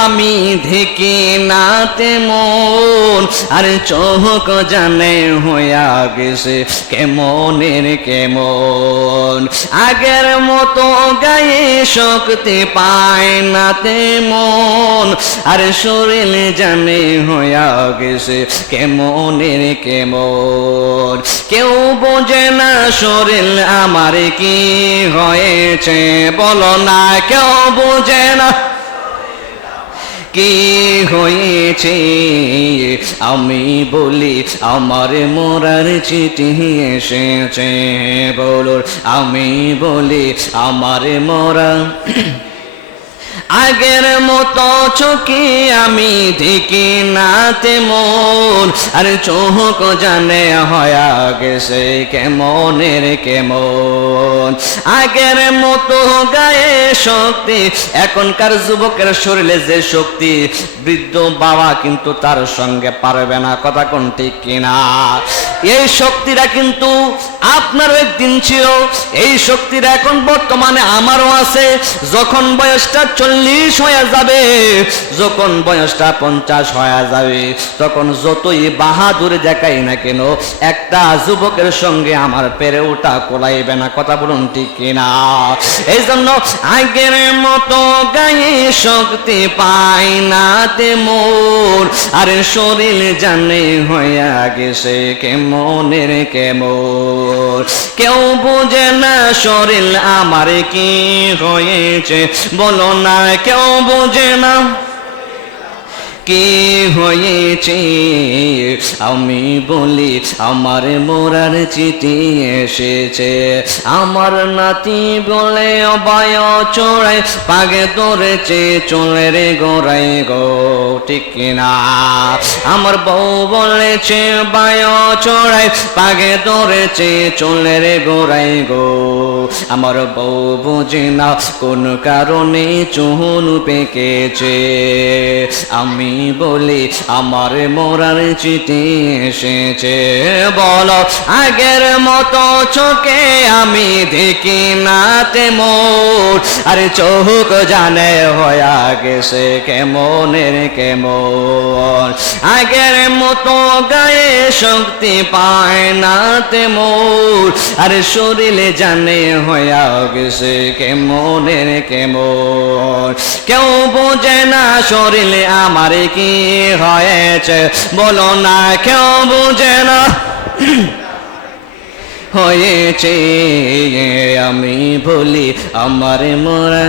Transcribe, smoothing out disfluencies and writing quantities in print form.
আমি দেখি না তেমন, আর চোখ জানে হইয়া গেছে কেমনের কেমন। আগের মতো গায়ে শক্তি পায় না তেমন, আর শরীর জানে হইয়া গেছে কেমনের কেমন। কেউ বোঝে না শরীর আমার কি হয়েছে, বলো না কেউ বোঝে না কি হয়েছে। আমি বলি আমার মরার চিঠি এসেছে, বলো আমি বলি আমার মরা। আগের মতো চোখে আমি দেখি না তেমন, আর চোখ জানে হয়ে গেছে কেমনের কেমন। আগের মতো গায়ে শক্তি, এখনকার যুবকের শরীরে যে শক্তি, বৃদ্ধ বাবা কিন্তু তার সঙ্গে পারবে না, কথা কোন ঠিক কিনা। এই শক্তিটা কিন্তু আপনারও একদিন ছিল, এই শক্তিটা এখন বর্তমানে আমারও আছে। যখন বয়সটা 40 হয়ে যাবে, যখন বয়সটা 50 হয়ে যাবে, তখন যতই বাহাদুর দেখাই না কেন, একটা যুবকের সঙ্গে আমার পেরে ওটা কোলাইবে না, কথা বলুন ঠিক কিনা। এই জন্য আগের মতো গায়ে শক্তি পাই না তেমন, আর শরীর জানে হইয়া গেছে কেমনের কেমন। কেউ বোঝে না শরীর আমার কি হয়েছে, বলো না কেউ বোঝে না কি হয়েছে। আমি বলি আমার মরার চিঠি এসেছে। আমার নাতি বলে অবায় চড়াই পাগে ধরেছে চুলের গোড়াই গো, ঠিক কিনা। আমার বউ বলেছে বায় চড়াই পাগে ধরেছে চুলের গোড়াই গো। আমার বউ বুঝে না কোন কারণে চুল পেকেছে। আমি বলি আমার মরার চিঠি এসেছে, বলো আগের মতো চোখে আমি দেখি না তেমন, আর চোখ জানে হইয়া গেছে কেমনের কেমন। আগের মতো গায়ে শক্তি পায় না তেমন, আর শরীরে জানে হইয়া গেছে কেমনের কেমন। কেউ বোঝে না শরীরে আমার কি হয়েছে, বলো না কেউ বোঝে না হয়েছে। আমি বলি আমার মরা